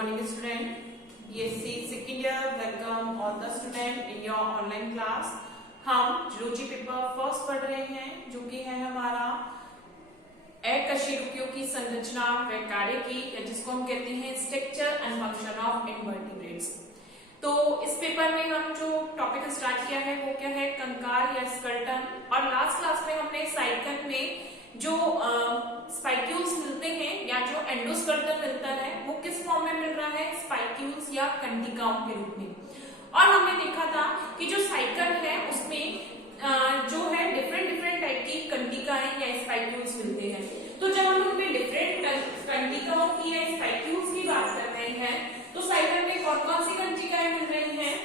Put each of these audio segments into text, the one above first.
morning student. BSc second year, welcome all the student in your online class. हम zoology paper first पढ़ रहे हैं जो कि है हमारा अकशेरुकियों की संरचना व कार्य की, या जिसको हम कहते हैं structure and function of invertebrates. तो इस पेपर में हम जो टॉपिक स्टार्ट किया है वो क्या है, कंकाल या स्केलेटन। और लास्ट क्लास में हमने साइकल में जो स्पाइक्यूल्स मिलते हैं या जो एंडोस्केलेटन मिलता है वो किस फॉर्म में मिल रहा है, स्पाइक्यूल्स या कंटिकाओं के रूप में। और हमने देखा था कि जो साइकल है उसमें जो है डिफरेंट टाइप की कंटिकाएं या स्पाइक्यूल्स मिलते हैं। तो जब हम उनमें डिफरेंट कंटिकाओं की या स्पाइक्यूल्स की बात कर रहे हैं तो साइकल में कौन कौन सी कंटिकाएं मिल रही हैं?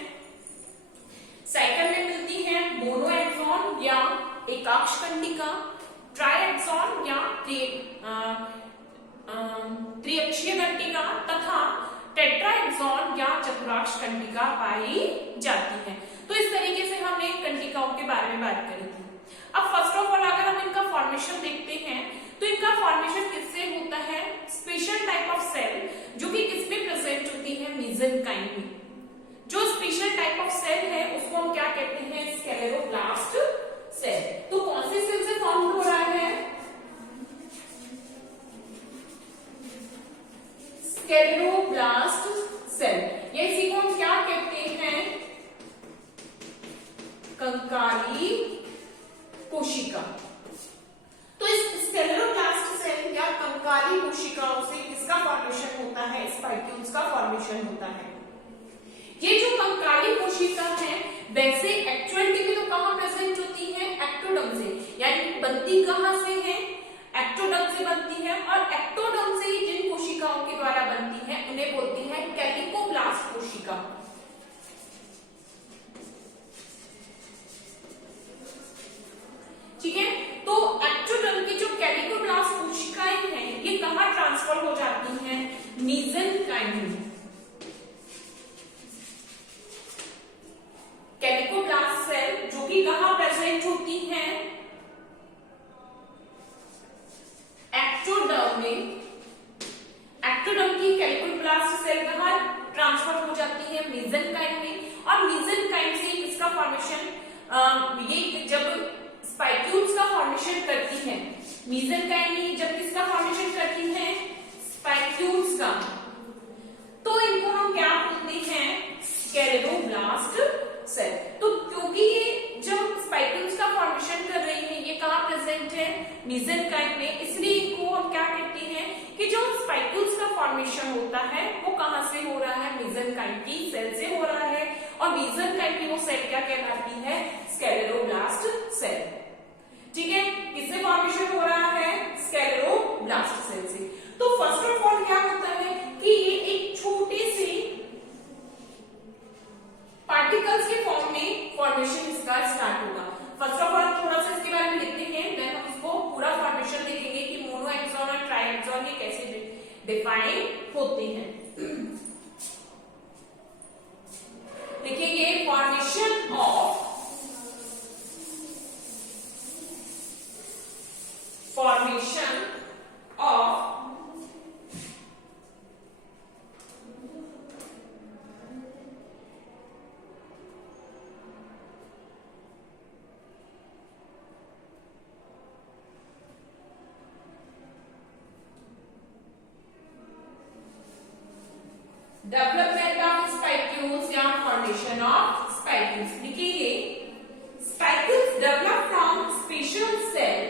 साइकल में मिलती है मोनोएक्सॉन या एकाक्ष कंटिका, ट्राइएक्सॉन या त्रिअक्षीय कंटिका तथा टेट्राएक्सॉन या चतुराक्ष कंटिका पाई जाती है। तो इस तरीके से हमने कंटिकाओं के बारे में बात करी थी। अब फर्स्ट ऑफ ऑल अगर हम इनका फॉर्मेशन देखते हैं तो इनका फॉर्मेशन किससे होता है, स्पेशल टाइप ऑफ सेल जो कि किसमें प्रेजेंट होती है, मेसेनकाइम में। जो स्पेशल टाइप ऑफ सेल है उसको हम क्या कहते हैं, स्क्लेरोब्लास्ट सेल। तो कौन सी सेल से फॉर्म हो रहा है, स्क्लेरोब्लास्ट सेल, या इसी को हम क्या कहते हैं, कंकाली कोशिका। तो इस स्क्लेरोब्लास्ट सेल या कंकाली कोशिकाओं से किसका फॉर्मेशन होता है, स्पाइक्यूल्स का फॉर्मेशन होता है। ये जो कंकाली कोशिका है वैसे एक्चुअलिटी में तो कहां प्रेजेंट होती है, एक्टोडर्म से, यानी बनती कहां से है, एक्टोडर्म से बनती है। और एक्टोडर्म से ही जिन कोशिकाओं के द्वारा बनती है उन्हें बोलती है कैलिकोब्लास्ट कोशिका। ठीक है, तो एक्टोडर्म की जो कैलिकोब्लास्ट कोशिकाएं हैं ये कहां ट्रांसफर हो जाती हैं, मेसेनकाइम में। कैलिकोब्लास्ट सेल जो कि कहां प्रेजेंट होती हैं, एक्टोडर्म में। एक्टोडर्म की कैलिकोब्लास्ट सेल कहां ट्रांसफर हो जाती है, मेसेनकाइम में। और मेसेनकाइम से किसका फॉर्मेशन, ये जब स्पाइक्यूल्स का फॉर्मेशन करती है, मेसेनकाइम में जब किसका फॉर्मेशन करती है, स्पाइक्यूल्स का, तो इनको हम क्या बोलते हैं, स्क्लेरोब्लास्ट सेल। तो क्योंकि ये जब स्पाइक्यूल्स का फॉर्मेशन कर रही है ये कहां प्रेजेंट है, मेसेनकाइम में, इसलिए इनको हम क्या कहते हैं कि जो स्पाइक्यूल्स का फॉर्मेशन होता है वो कहां से हो रहा है, मेसेनकाइम की सेल से हो रहा है। और मेसेनकाइम की वो सेल क्या कहलाती है, स्क्लेरोब्लास्ट सेल। ठीक है, किससे फॉर्मेशन हो रहा है, स्क्लेरोब्लास्ट सेल से। तो फर्स्ट ऑफ ऑल क्या होता है कि ये एक छोटे से पार्टिकल्स के फॉर्म में फॉर्मेशन इसका स्टार्ट होगा। फर्स्ट ऑफ ऑल थोड़ा सा इसके बारे में लिखते हैं, देन हम इसको पूरा फॉर्मेशन देखेंगे कि मोनोएक्सॉन और ट्राइएक्सॉन ये कैसे डिफाइन होते हैं। लिखेंगे formation of development of spicules या फॉर्मेशन ऑफ स्पाइक्यूल्स। लिखेंगे spicules develop from special cell,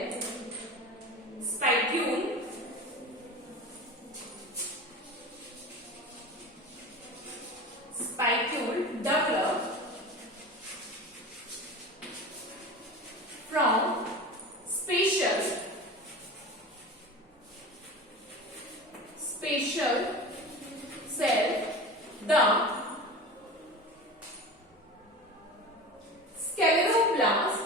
spicule develop from special cell, the scleroblast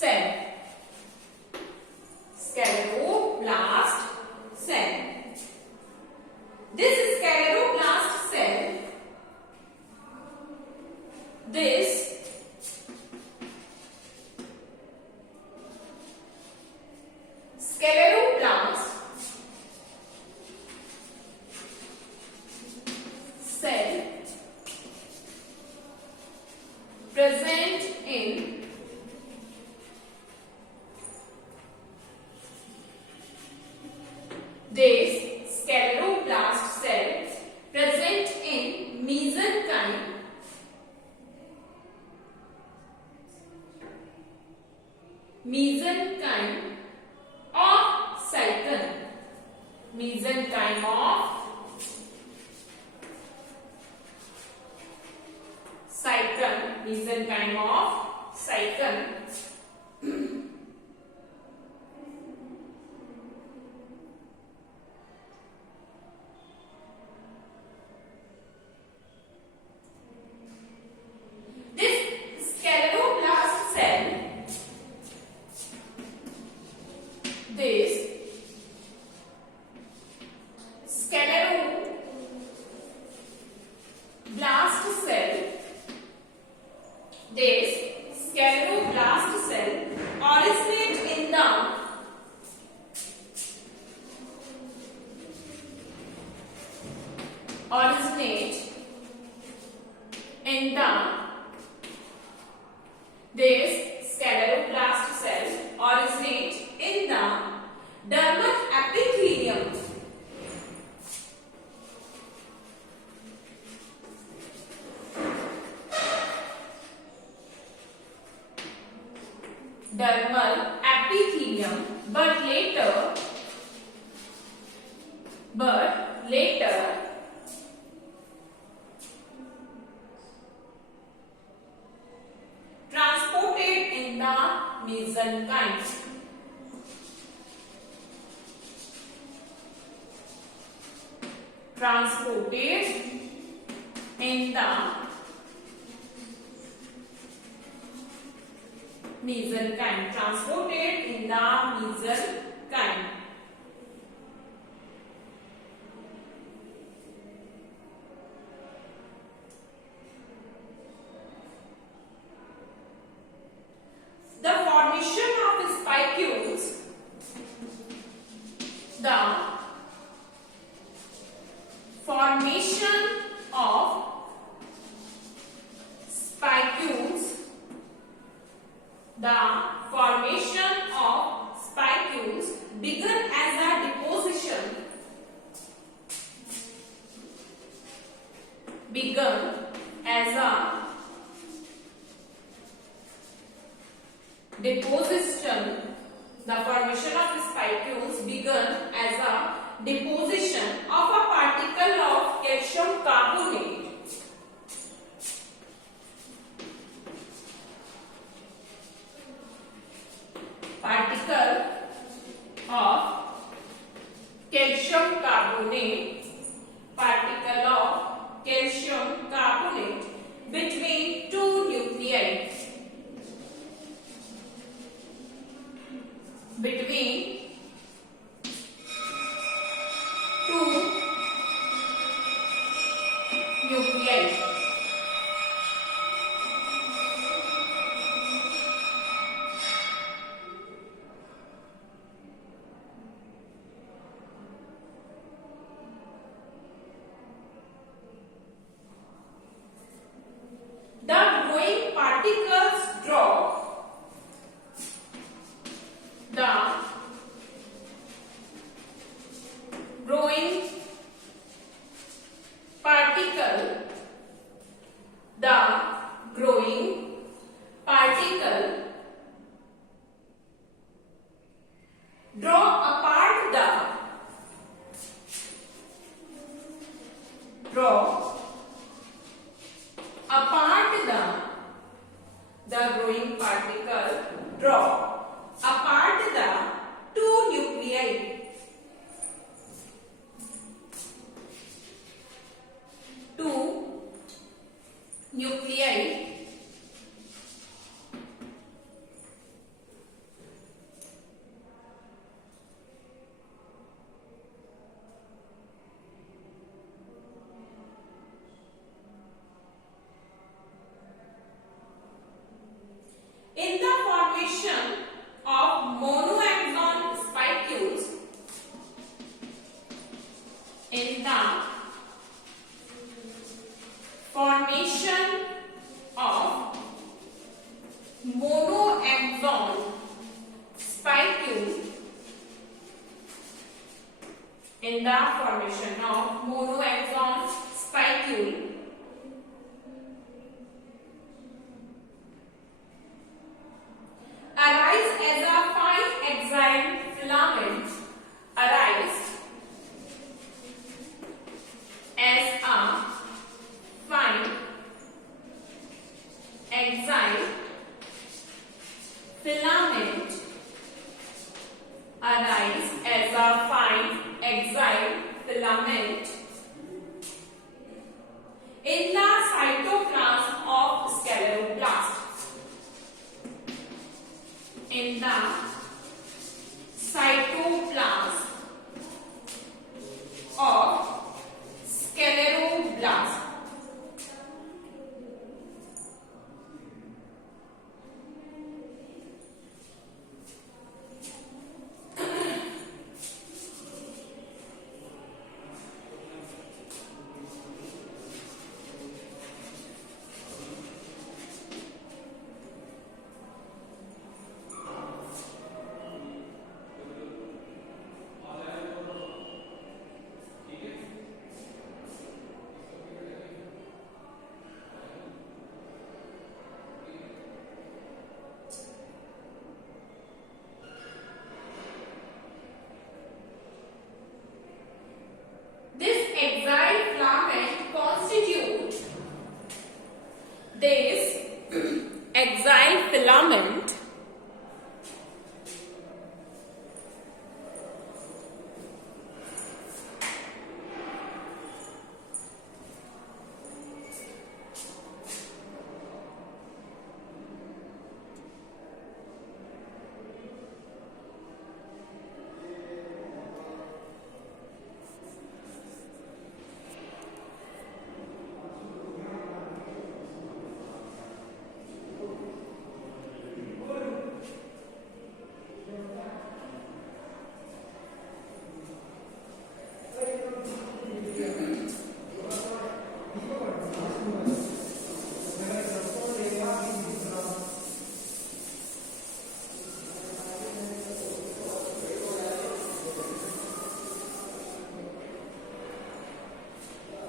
cell, scleroblast cell. This scleroblast cell, this mesenchyme of cycon, mesenchyme of cycon, mesenchyme of cycon. This scleroblast cell, this scleroblast cell originates in the this scleroblast cell originates in the dermal epithelium. Dermal epithelium, but later transported in the mesenchyme. Transported in the mesenchyme. Transported in the mesenchyme. The formation of spicules, the formation of spicules, the formation of spicules began as a deposition, the formation of spicules began as a deposition of a particle of calcium carbonate. Particle of calcium carbonate, particle of calcium carbonate between two nuclei. Between two nuclei. The growing particles drop. The growing particle draw apart the growing particle draw apart the two nuclei. In the formation of monoaxon spicules, in the formation of monoaxon spicule, in the formation of monoaxon spicule, arise as a acyl filament arise as a fine acyl filament in the cytoplasm of scleroblast. In the cytoplasm of scleroblast. This acyl filament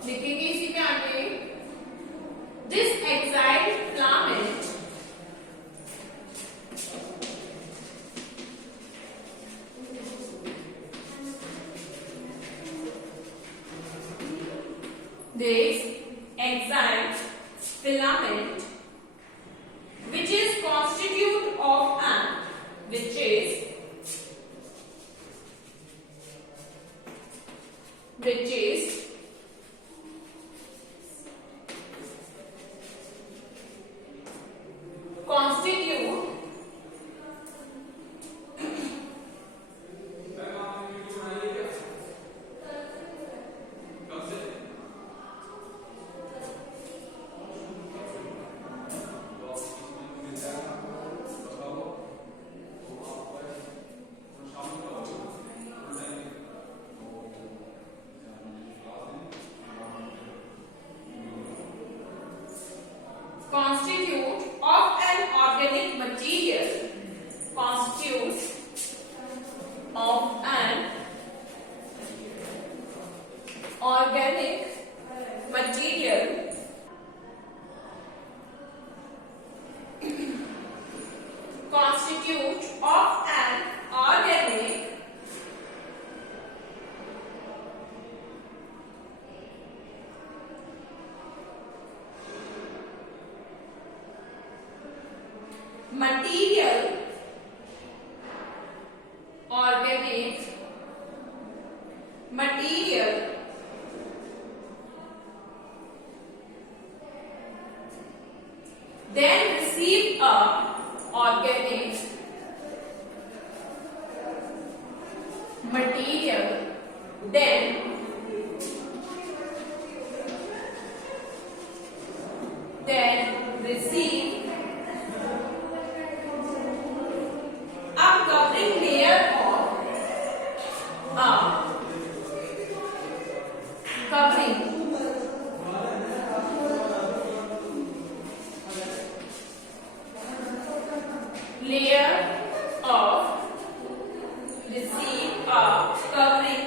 लिखेंगे इसी पे आगे this acyl filament which is constitute of an which is constitute of an organic material constitutes of an organic material constitute of an organic material organic material then receive a organic material then receive a covering layer of covering layer of receive a covering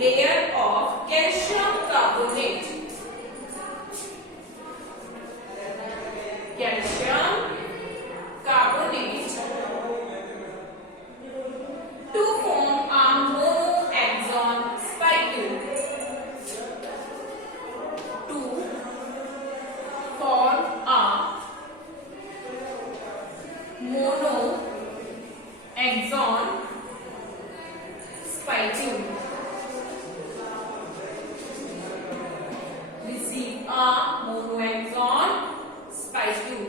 layer of calcium carbonate to form a monoaxon spicule to form a स्पाइक्यूल।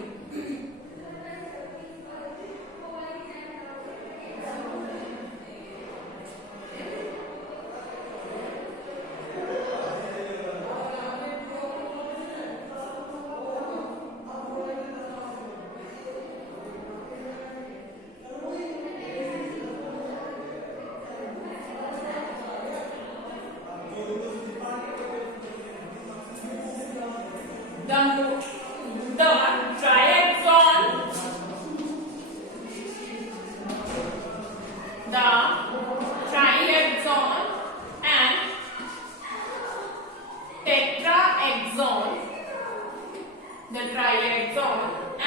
The triaxon,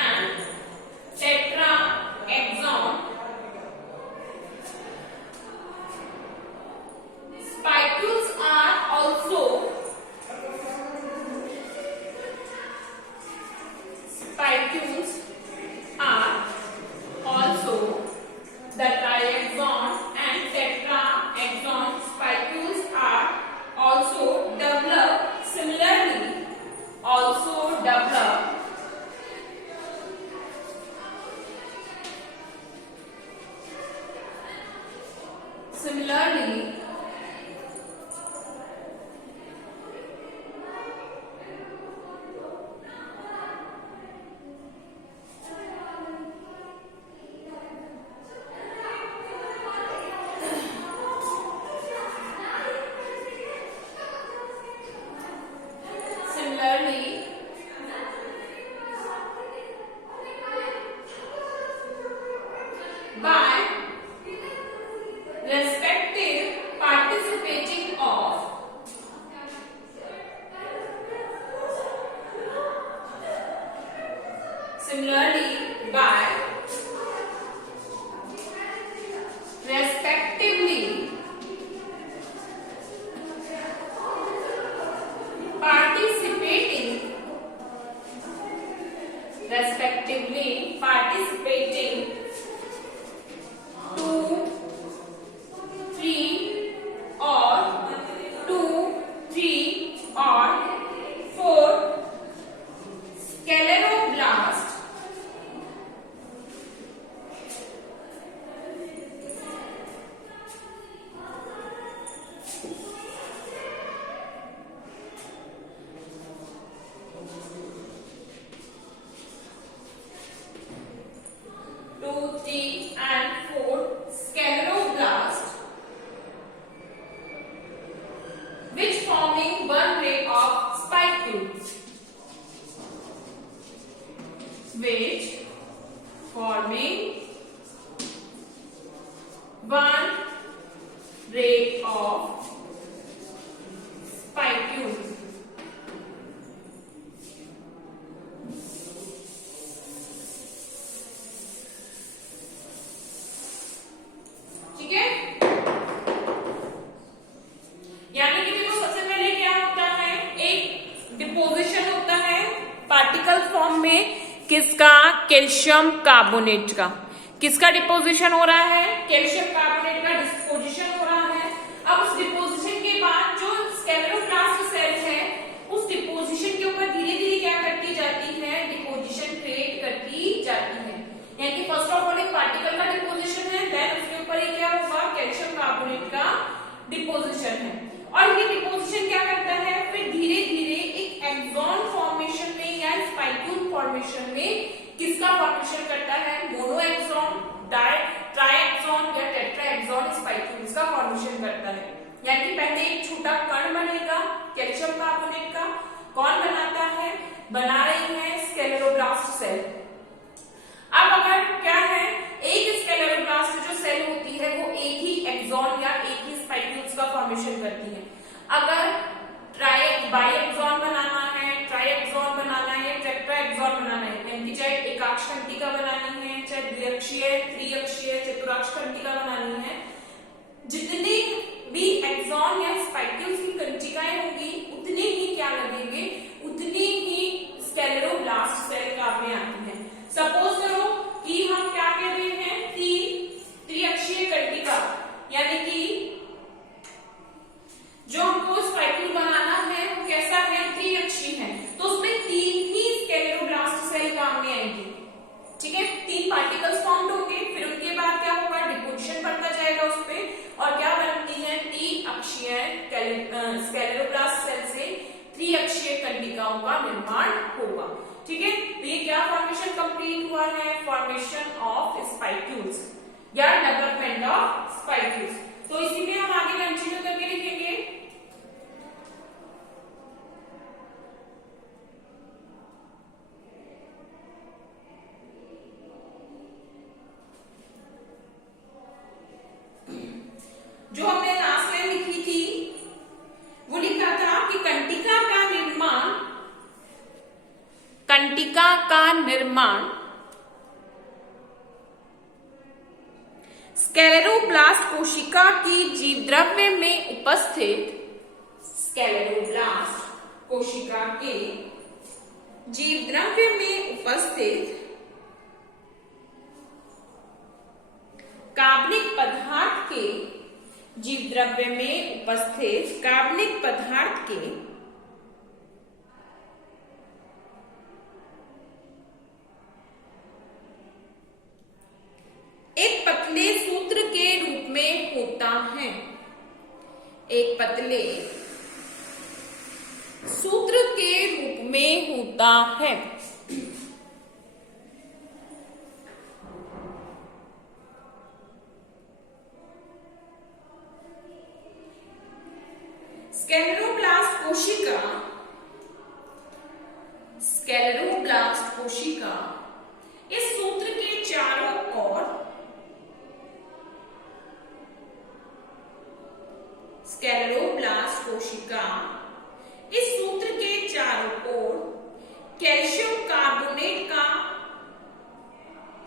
and tetraxon, spicules are also the triaxon and tetraxon spicules are also developed similarly, by respective participating of respectively participating 2, 3 or 4 scleroblast which forming one ray of spicules, which forming one ray of spicules. ठीक है, यानी कि देखो सबसे पहले क्या होता है, एक डिपोजिशन होता है पार्टिकल फॉर्म में किसका, कैल्शियम कार्बोनेट का। किसका डिपोजिशन हो रहा है, कैल्शियम कार्बोनेट का डिपोजिशन हो रहा है। अब उस डिपोजिशन के बाद जो स्क्लेरोब्लास्ट सेल है उस डिपोजिशन के ऊपर धीरे धीरे क्या करती जाती है, डिपोजिशन क्रिएट करती जाती है। यानी कि फर्स्ट ऑफ ऑल एक पार्टिकल का डिपोजिशन है, देन उसके ऊपर ये क्या होगा, कैल्शियम कार्बोनेट का डिपोजिशन है। और ये डिपोजिशन क्या करता है, फिर धीरे धीरे एक एक्सॉन फॉर्मेशन में या स्पाइक्यूल फॉर्मेशन में किसका फॉर्मेशन करता है, मोनो एक्सॉन, ट्राइएक्सॉन या टेट्राएक्सॉन स्पाइक्यूल्स का फॉर्मेशन करता है। यानी कि पहले एक छोटा कण बनेगा कैल्शियम कार्बोनेट का, कौन बनाता है, बना रही है स्क्लेरोब्लास्ट सेल। अब अगर क्या है, एक स्क्लेरोब्लास्ट जो सेल होती है वो एक ही एक्सॉन या एक ही स्पाइक्यूल्स का फॉर्मेशन करती है। अगर बाइएक्सॉन बनाना है, ट्राइएक्सॉन बनाना है, टेट्राएक्सॉन बनाना है, यानी चाहे एकाक्ष खंडिका बनानी है, चाहे द्विअक्षीय, त्रिअक्षीय, चतुराक्ष खंडिका बनानी है, जितने भी एक्सॉन या स्पाइक्यूल्स की खंडिकाएं होंगी उतने ही क्या लगेंगे, उतनी ही स्क्लेरोब्लास्ट सेल काम में आती है। सपोज करो कि हम क्या कह रहे हैं, त्रिअक्षीय खंडिका, यानी कि जो हमको स्पाइक्यूल बनाना है वो कैसा है, त्रिअक्षीय है, तो उसमें 3 ही स्क्लेरोब्लास्ट सेल फॉर्म में आएंगी। ठीक है, 3 पार्टिकल्स फॉर्म होंगे, फिर उनके बाद क्या होगा, डिपोजिशन बढ़ता जाएगा उस पे, और क्या बनती है, त्रिअक्षीय स्क्लेरोब्लास्ट सेल से त्रिअक्षीय कंडिकाओं का निर्माण होगा। ठीक है, तो ये क्या फॉर्मेशन कंप्लीट हुआ है, फॉर्मेशन ऑफ स्पाइक्यूल्स या डेवलपमेंट ऑफ स्पाइक्यूल्स। तो इसी में हम आगे कंटिन्यू करके लिखेंगे। जो हमने लास्ट लाइन लिखी थी वो लिखा था कि कंटिका का निर्माण स्क्लेरोब्लास्ट कोशिका की जीवद्रव्य में उपस्थित स्क्लेरोब्लास्ट कोशिका के जीवद्रव्य में उपस्थित कार्बनिक पदार्थ के जीवद्रव्य में उपस्थित कार्बनिक पदार्थ के एक पतले सूत्र के रूप में होता है, एक पतले सूत्र के रूप में होता है। स्क्लेरोब्लास्ट कोशिका इस सूत्र के चारों ओर स्क्लेरोब्लास्ट कोशिका इस सूत्र के चारों ओर कैल्शियम कार्बोनेट का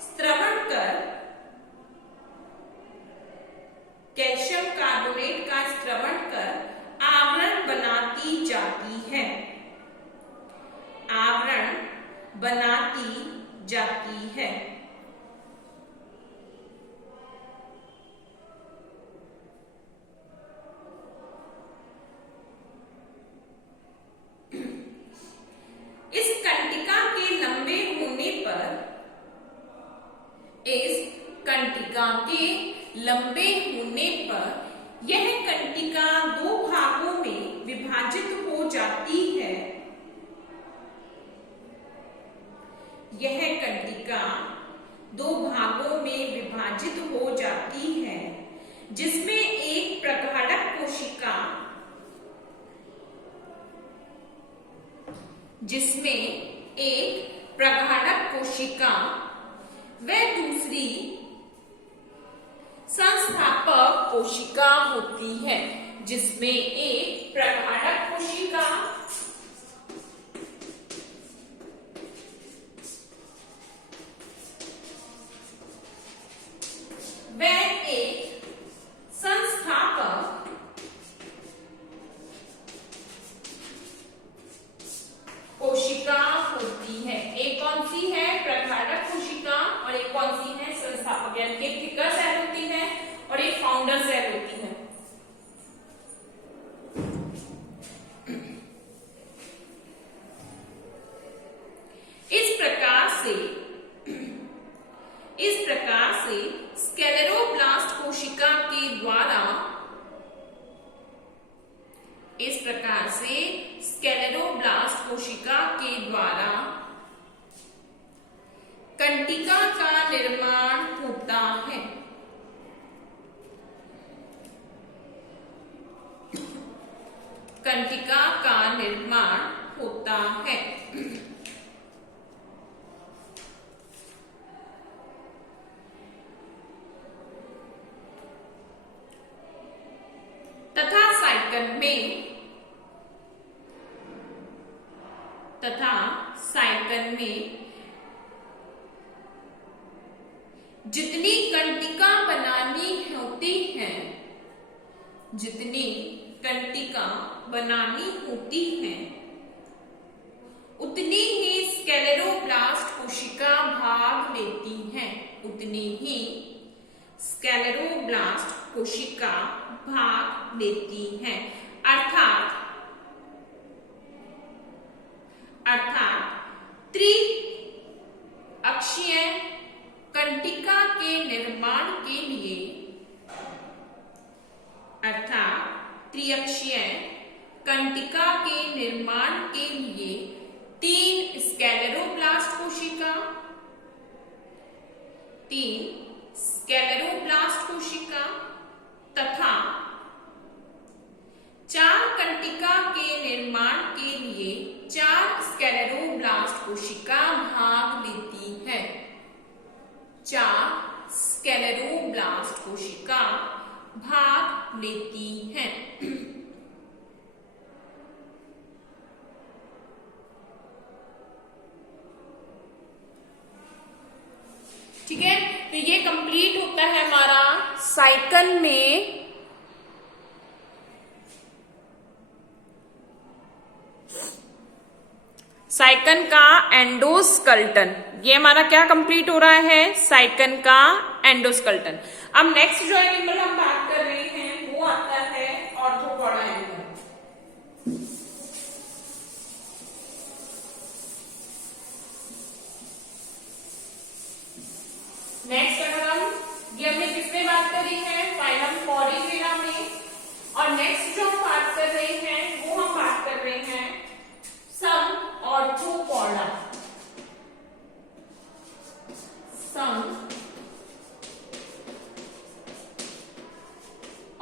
स्त्रवण कर आवरण बनाती जाती है, आवरण बनाती जाती है। इस कंटिका के लंबे होने पर यह कंटिका 2 भागों में विभाजित हो जाती है। यह कंटिका 2 भागों में विभाजित हो जाती है, जिसमें एक प्रगाढ़क कोशिका व दूसरी संस्थापक कोशिका होती है, जिसमें एक प्रगाढ़क कोशिका व एक संस्थापक कोशिका होती है। एक कौन सी है, प्रगाढ़क कोशिका, और एक कौन सी है, संस्थापक, यानी कि थिकर सेल होती है और एक फाउंडर सेल होती है। इस प्रकार से स्क्लेरोब्लास्ट कोशिका के द्वारा कंटिका का निर्माण होता है। कंटिका का निर्माण होता है। तथा साइकल में जितनी कंटिका बनानी होती हैं, उतनी ही स्क्लेरोब्लास्ट कोशिका भाग लेती हैं। अर्थात निर्माण के लिए अर्थात त्रिअक्षीय कंटिका के निर्माण के लिए 3 स्क्लेरोब्लास्ट कोशिका तथा 4 कंटिका के निर्माण के लिए 4 स्क्लेरोब्लास्ट कोशिका भाग लेती है। 4 स्क्लेरोब्लास्ट कोशिका भाग लेती हैं। ठीक है, तो ये कंप्लीट होता है हमारा साइकिल में साइकन का एंडोस्केलेटन। ये हमारा क्या कंप्लीट हो रहा है, साइकन का एंडोस्केलेटन। अब नेक्स्ट जो एनिमल हम बात कर रहे हैं वो आता है ऑर्थोपोडा एनिमल। नेक्स्ट अगर हम ये हमने किसमें बात करी है, फाइलम पॉलीफेरा में। और नेक्स्ट जो हम बात कर रहे हैं वो हम बात कर रहे हैं सम ऑर्थोपोडा। सम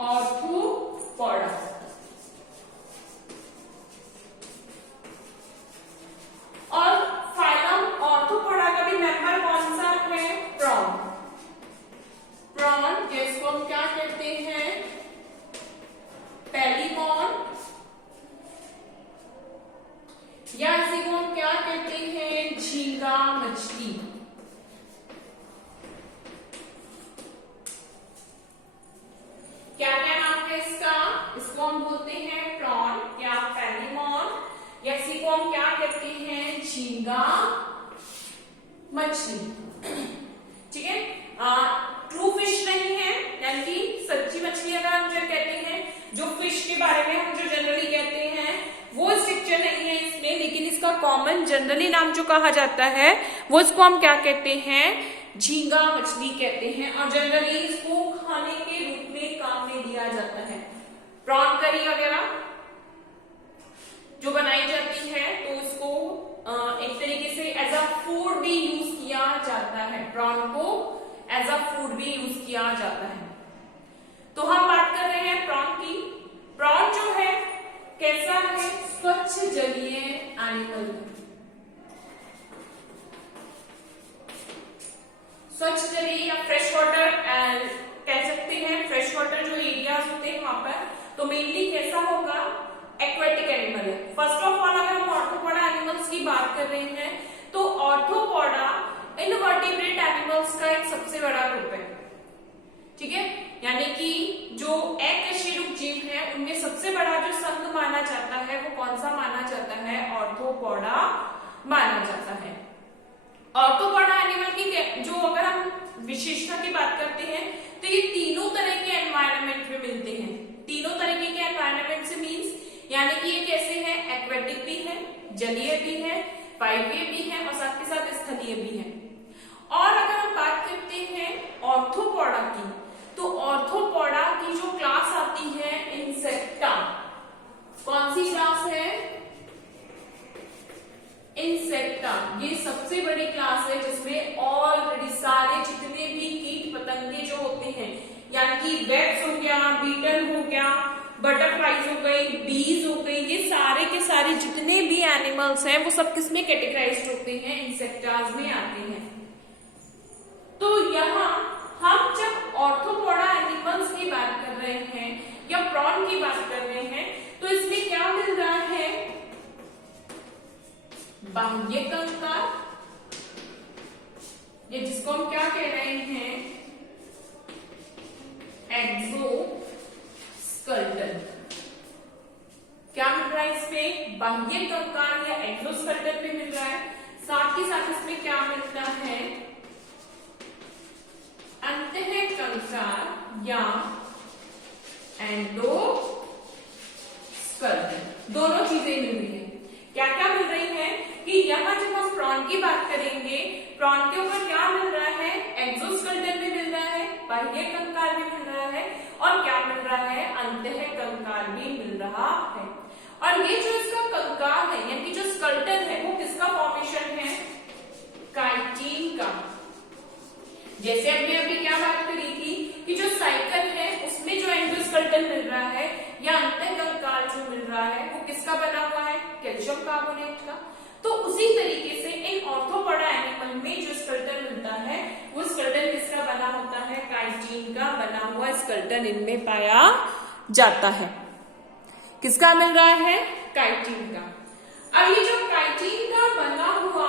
ऑर्थोपोडा। और फाइलम ऑर्थोपोडा का भी मेंबर कौन सा है, प्रॉन। प्रॉन जिसको हम क्या कहते हैं, पेलिकॉन, या इसी को हम क्या कहते हैं, झींगा मछली। क्या क्या नाम है इसका, इसको हम बोलते हैं प्रॉन या पेलिकॉन, या इसी को हम क्या कहते हैं, झींगा मछली। ठीक है, ट्रू फिश नहीं है, यानी कि सच्ची मछली अगर हम जो कहते हैं, जो फिश के बारे में हम जो जनरली कहते हैं वो स्ट्रक्चर नहीं है इसमें, लेकिन इसका कॉमन जनरली नाम जो कहा जाता है वो इसको हम क्या कहते हैं, झींगा मछली कहते हैं। और जनरली इसको खाने के रूप में काम में लिया जाता है। प्रॉन करी वगैरह जो बनाई जाती है तो इसको एक तरीके से एज अ फूड भी यूज किया जाता है। प्रॉन को एज अ फूड भी यूज किया जाता है। तो हम बात कर रहे हैं प्रॉन की। प्रॉन जो है कैसा है, स्वच्छ जलीय एनिमल। स्वच्छ जलीय या फ्रेश वाटर कह सकते हैं। फ्रेश वाटर जो एरियाज होते हैं वहां पर, तो मेनली कैसा होगा, एक्वेटिक एनिमल है। फर्स्ट ऑफ ऑल अगर हम ऑर्थोपोडा एनिमल्स की बात कर रहे हैं तो ऑर्थोपोडा इनवर्टिब्रेट एनिमल्स का एक सबसे बड़ा ग्रुप है। ठीक है, यानी कि जो अकशेरुक जीव है उनमें सबसे बड़ा जो संघ माना जाता है वो कौन सा माना जाता है, ऑर्थोपोडा माना जाता है। ऑर्थोपोडा एनिमल की जो अगर हम विशेषता की बात करते हैं तो ये तीनों तरह के एनवायरनमेंट में मिलते हैं। तीनों तरीके के एनवायरनमेंट से मीन्स यानी कि ये कैसे है, एक्वेटिक भी है, जलीय भी है, वायवीय भी है और साथ के साथ स्थलीय भी है। और अगर हम बात करते हैं ऑर्थोपोडा की, तो ऑर्थोपोडा की जो क्लास आती है इंसेक्टा। कौन सी क्लास है, इंसेक्टा। ये सबसे बड़ी क्लास है जिसमें ऑलरेडी सारे जितने भी कीट पतंगे जो होते हैं, यानी कि वेब्स हो गया, बीटल हो गया, बटरफ्लाइज हो गई, बीज हो गई, ये सारे के सारे जितने भी एनिमल्स हैं वो सब किसमें कैटेगराइज्ड होते हैं, इंसेक्टाज में आते हैं। तो यहाँ हम जब ऑर्थोपोडा एनिमल्स की बात कर रहे हैं या प्रॉन की बात कर रहे हैं तो इसमें क्या मिल रहा है, बाह्य कंकाल, ये जिसको हम क्या कह रहे हैं, एक्सोस्केलेटन। क्या मिल रहा है इसमें, बाह्य कंकाल या एक्सोस्केलेटन भी मिल रहा है। साथ ही साथ इसमें क्या मिलता है, अंतः कंकाल या एंडोस्केलेटन। दोनों चीजें मिल रही है। क्या क्या मिल रही है कि यहाँ जब हम प्रॉन की बात करेंगे, प्रॉन के ऊपर क्या मिल रहा है, एक्सोस्केलेटन भी मिल रहा और क्या मिल रहा है, अंतः कंकाल भी मिल रहा है। और ये जो इसका कंकाल है यानी जो स्कल्टन है वो किसका फॉर्मेशन है, काइटिन का। जैसे हमने अभी क्या बात करी थी कि जो साइकिल है उसमें जो एंडोस्केलेटन मिल रहा है या अंतःकंकाल जो मिल रहा है वो किसका बना हुआ है, कैल्शियम कार्बोनेट का। तो उसी तरीके से इन ऑर्थोपोडा एनिमल में जो स्केलेटन मिलता है वो स्केलेटन किसका बना होता है, काइटिन का बना हुआ स्केलेटन इनमें पाया जाता है। किसका मिल रहा है, काइटिन का। अब ये जो काइटिन का बना हुआ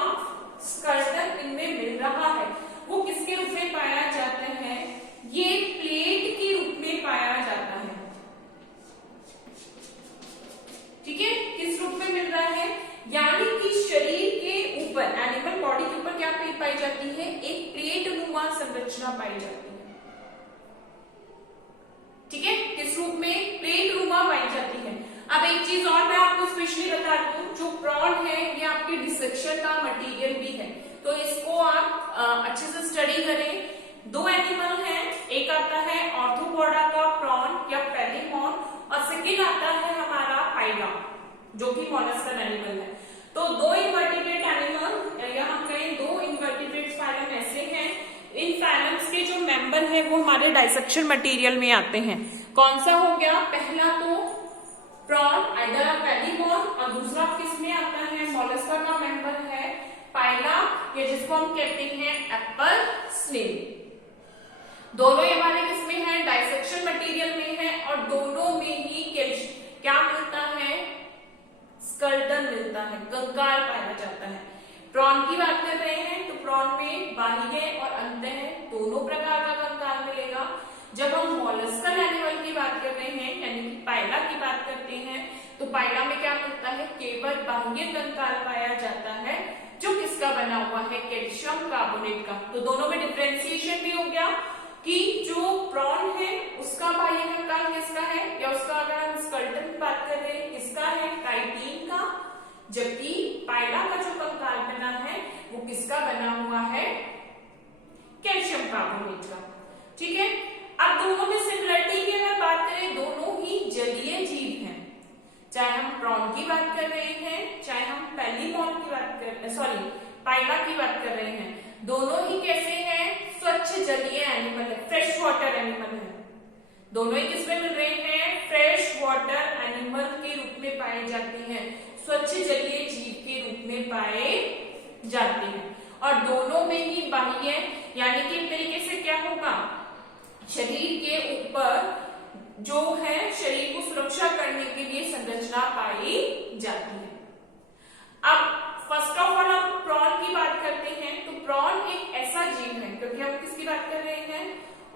स्केलेटन इनमें मिल रहा है वो किसके रूप में पाया जाता है, ये प्लेट के रूप में पाया जाता है। ठीक है, किस रूप में मिल रहा है, यानी कि शरीर के ऊपर, एनिमल बॉडी के ऊपर क्या पाई जाती है, एक प्लेट नुमा संरचना पाई जाती है। ठीक है, किस रूप में, प्लेट नुमा पाई जाती है। अब एक चीज और मैं आपको स्पेशली बता दूं, जो प्रॉन है ये आपके डिसेक्शन का मटेरियल भी है, तो इसको आप अच्छे से स्टडी करें। दो एनिमल हैं, एक आता है ऑर्थोपोडा का प्रॉन या पेलिमॉन और सेकेंड आता है हमारा पाइला जो कि मोलस्कन एनिमल है। तो दो इनवर्टिब्रेट एनिमल या हम कहें दो इनवर्टिब्रेट फाइलम ऐसे हैं, इन फाइलम्स के जो मेंबर है वो हमारे डाइसेक्शन मटेरियल में आते हैं। कौन सा हो गया, पहला तो प्रॉन आइदर पेलिमॉन और दूसरा किस में आता है, मोलस्का का मेंबर है पाइला या जिसको हम कहते हैं एप्पल स्नेल। दोनों हमारे किसमें है, डाइसेक्शन मटेरियल में है और दोनों में ही क्या मिलता है, स्केलेटन मिलता है, कंकाल पाया जाता है। प्रॉन की बात कर रहे हैं तो प्रॉन में बाह्य और अंतः दोनों प्रकार का कंकाल मिलेगा। जब हम मोलस्कन एनिमल की बात कर रहे हैं यानी कि पाइला की बात करते हैं तो पाइला में क्या मिलता है, केवल बाह्य कंकाल पाया जाता है जो किसका बना हुआ है, कैल्शियम कार्बोनेट का। तो दोनों में डिफरेंशिएशन भी हो गया कि जो प्रॉन है उसका बाह्य कंकाल किसका है, या उसका अगर हम स्केलेटन की बात कर रहे हैं किसका है, काइटिन का, जबकि पाइला का जो कंकाल बना है वो किसका बना हुआ है, कैल्शियम कार्बोनेट का। ठीक है, अब दोनों में सिमिलरिटी की अगर बात करें, दोनों ही जलीय जीव हैं, चाहे हम प्रॉन की बात कर रहे हैं चाहे हम पेलिमॉन की बात कर पाइला की बात कर रहे हैं, दोनों ही कैसे हैं, स्वच्छ जलीय एनिमल है, फ्रेश वाटर एनिमल है। दोनों ही किसमें मिल रहे हैं, फ्रेश वाटर एनिमल के रूप में पाए जाते हैं, स्वच्छ जलीय जीव के रूप में पाए जाते हैं। और दोनों में ही बाह्य यानी कि तरीके से क्या होगा, शरीर के ऊपर जो है शरीर को सुरक्षा करने के लिए संरचना पाई जाती है। अब फर्स्ट ऑफ ऑल हम प्रॉन की बात करते हैं तो प्रॉन एक ऐसा जीव है, क्योंकि हम किसकी बात कर रहे हैं,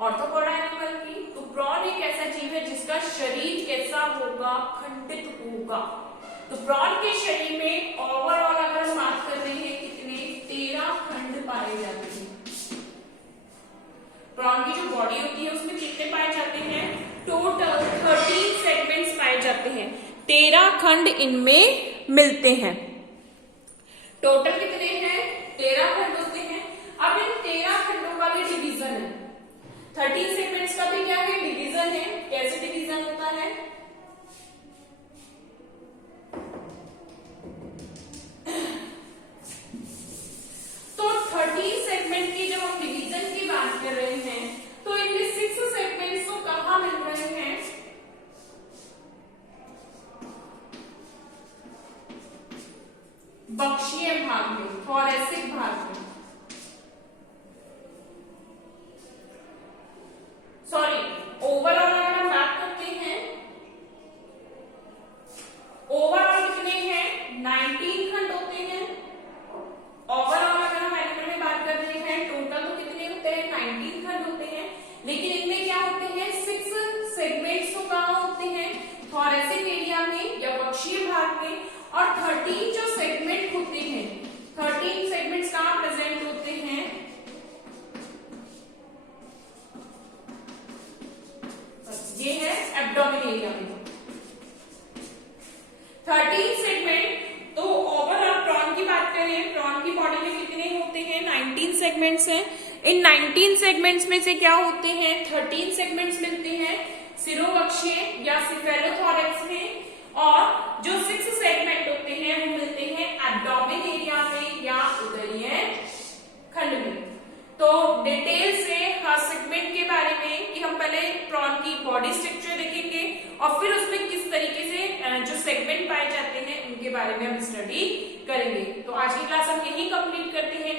ऑर्थोपोडा एनिमल की, तो प्रॉन एक ऐसा जीव है जिसका शरीर कैसा होगा, खंडित होगा। तो प्रॉन के शरीर में ओवरऑल अगर हम बात कर रहे हैं कितने, 13 खंड पाए जाते हैं। प्रॉन की जो बॉडी होती है उसमें कितने पाए जाते हैं, टोटल 13 सेगमेंट्स पाए जाते हैं, 13 खंड इनमें मिलते हैं। टोटल कितने हैं, 13 खंड होते हैं। अब इन 13 खंडों का भी डिवीजन है, 13 सेगमेंट्स का भी क्या है, डिवीजन है। कैसे डिवीजन होता है, तो 13 सेगमेंट की जब हम डिवीजन की बात कर रहे हैं तो इनमें 6 सेगमेंट्स तो कहां मिल रहे हैं, बक्षीय भाग में, थोरैसिक भाग में, ओवरऑल अगर हम बात करते हैं, ओवरऑल कितने हैं, 19 खंड होते हैं। ओवरऑल अगर हम एनिमल में बात कर रहे हैं टोटल तो कितने होते हैं, 19 खंड होते हैं, लेकिन इनमें क्या होते हैं, 6 सेगमेंट्स तो कहां होते हैं, थोरैसिक एरिया में या बक्षीय भाग में। और 13 जो सेगमेंट होते हैं, 13 सेगमेंट्स कहां प्रेजेंट होते हैं, ये है एब्डोमेन एरिया में 13 सेगमेंट। तो ओवरऑल प्रॉन की बात करें, प्रॉन की बॉडी में कितने होते हैं, 19 सेगमेंट्स हैं। इन 19 सेगमेंट्स में से क्या होते हैं, 13 सेगमेंट्स मिलते हैं सिरोवक्षीय या सिफेलोथोरैक्स में, और जो 6 सेगमेंट होते हैं वो मिलते हैं एब्डोमेन एरिया में या उदरीय खंड में। तो डिटेल से हर सेगमेंट के बारे में कि हम पहले प्रॉन की बॉडी स्ट्रक्चर देखेंगे और फिर उसमें किस तरीके से जो सेगमेंट पाए जाते हैं उनके बारे में हम स्टडी करेंगे। तो आज की क्लास हम यही कंप्लीट करते हैं।